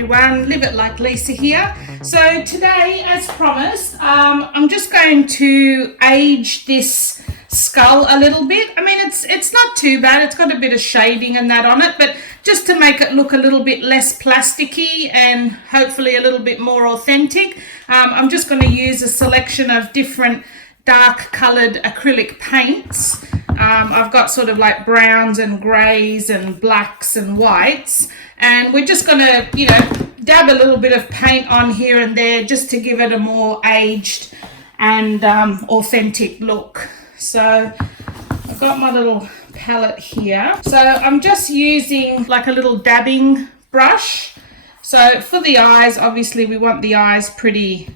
everyone, Live It Like Lisa here. So today, as promised, I'm just going to age this skull a little bit. I mean, it's not too bad. It's got a bit of shading and that on it, but just to make it look a little bit less plasticky and hopefully a little bit more authentic, I'm just going to use a selection of different dark coloured acrylic paints. I've got sort of like browns and greys and blacks and whites, and we're just going to, you know, dab a little bit of paint on here and there just to give it a more aged and authentic look. So I've got my little palette here. So I'm just using like a little dabbing brush. So for the eyes, obviously we want the eyes pretty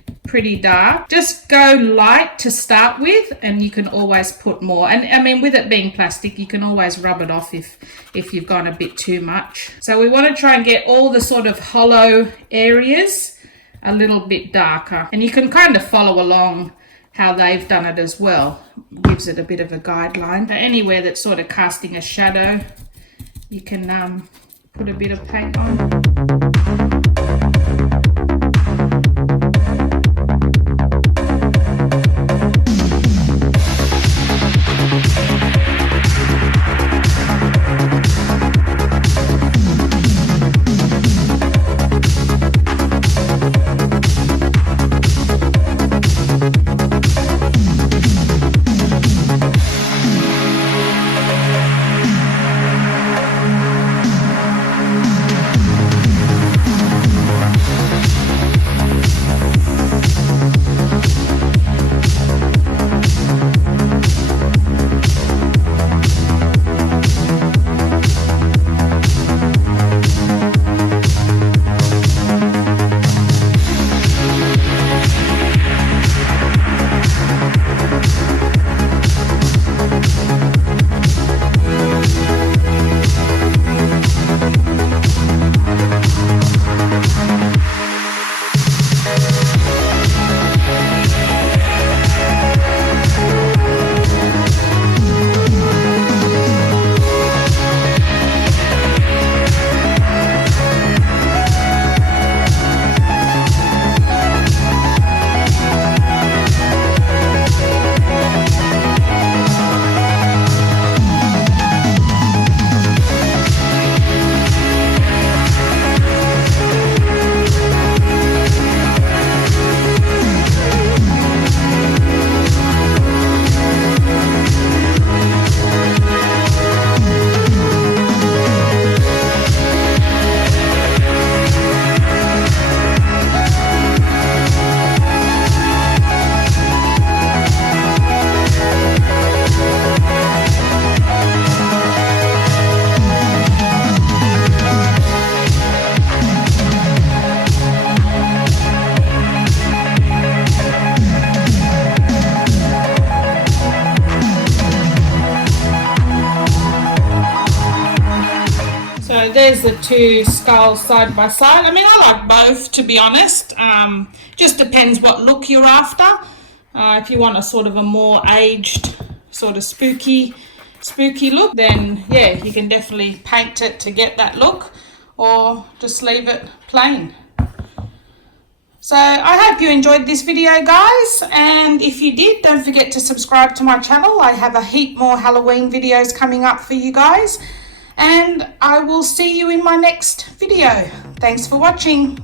dark. Just go light to start with, and you can always put more. And I mean, with it being plastic, you can always rub it off if you've gone a bit too much. So we want to try and get all the sort of hollow areas a little bit darker. And you can kind of follow along how they've done it as well. Gives it a bit of a guideline. But anywhere that's sort of casting a shadow, you can put a bit of paint on. So there's the two skulls side by side. I mean, I like both, to be honest. Just depends what look you're after. If you want a sort of a more aged, sort of spooky look, then yeah, you can definitely paint it to get that look, or just leave it plain. So I hope you enjoyed this video, guys, and if you did, don't forget to subscribe to my channel. I have a heap more Halloween videos coming up for you guys, and I will see you in my next video. Thanks for watching.